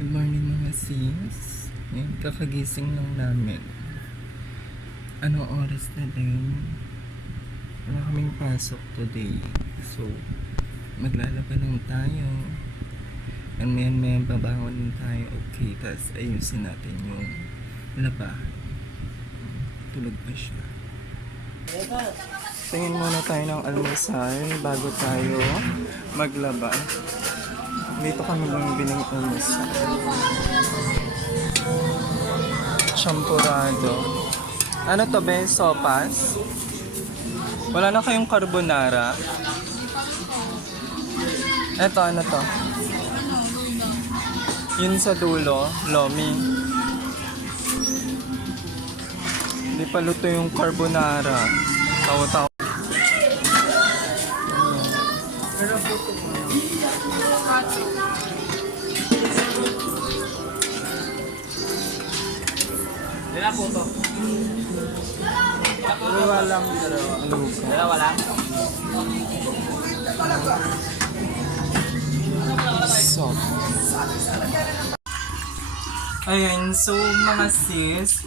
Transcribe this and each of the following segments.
Good morning mga sis. Ngayon, kakagising lang namin. Anong oras na din? Wala kaming pasok today. So, maglalaba lang tayo. And may may babangon din tayo. Okay, tapos ayusin natin yung laba. Tulog pa siya. Tingin muna tayo ng almusal bago tayo maglaba. Dito kami bumibili ng almusal. Champurado. Ano to, be? Sopas? Wala na kayong carbonara? Eto, ano to? Yun sa dulo, lomi. Hindi pa luto yung carbonara. Tawa-tawa. Dala po to. Dalawa lang. So. Ayan, so mga sis,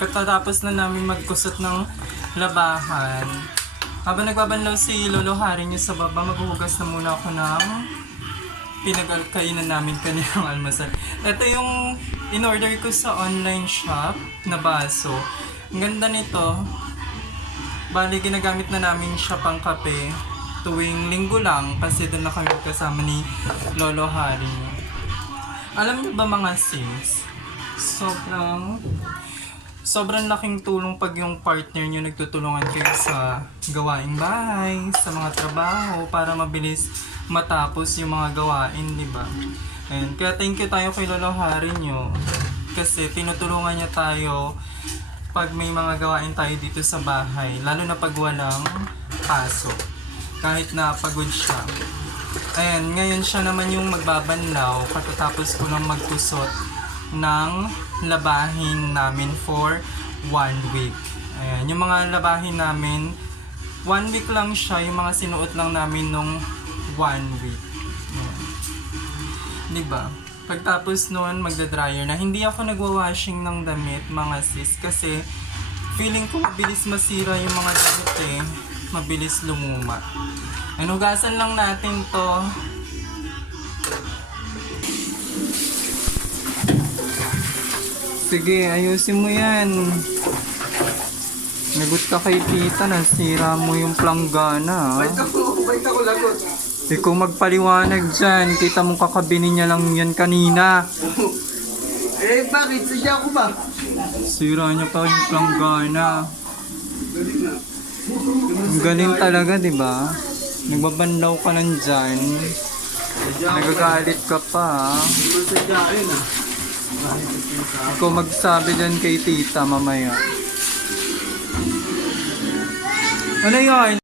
katatapos na namin magkusot ng labahan. Habang nagbabanlaw si Lolo Hari niyo sa baba, maghuhugas na muna ako ng pinagkainan namin kanilang almasal. Ito yung in-order ko sa online shop na baso. Ang ganda nito. Bali, ginagamit na namin siya pang kape tuwing linggo lang kasi doon na kami kasama ni Lolo Hari. Alam niyo ba mga sis, sobrang sobrang laking tulong pag yung partner niyo nagtutulungan kayo sa gawaing bahay, sa mga trabaho para mabilis matapos yung mga gawain, di ba? Ayun. Kaya thank you tayo kay Lolo Hari niyo kasi tinutulungan niya tayo pag may mga gawain tayo dito sa bahay, lalo na pag walang pasok kahit na pagod siya. Ayan, ngayon siya naman yung magbabanlaw katatapos ko lang magkusot ng labahin namin for one week. Ayan, yung mga labahin namin, one week lang siya, yung mga sinuot lang namin nung one week. Ayan. Diba? Pagtapos noon, magda-dryer na. Hindi ako nagwa-washing ng damit, mga sis, kasi feeling ko mabilis masira yung mga damit eh. Mabilis lumuma. Anugasan lang natin to. Sige, ayusin mo yan. Nagot ka kay tita, nasira mo yung planggana. ah. ako, bait ako lagot. Ikaw magpaliwanag dyan. Kita mo kakabinin niya lang yan kanina. Eh, bakit? Sadya ako ba? Sira niya pa yung planggana. Ang galing talaga, di ba? Nagbabanlaw ka lang dyan. Nagagalit ka pa. ah. Sadya yun ah. Ikaw magsabi dyan kay tita mamaya. Ano yun?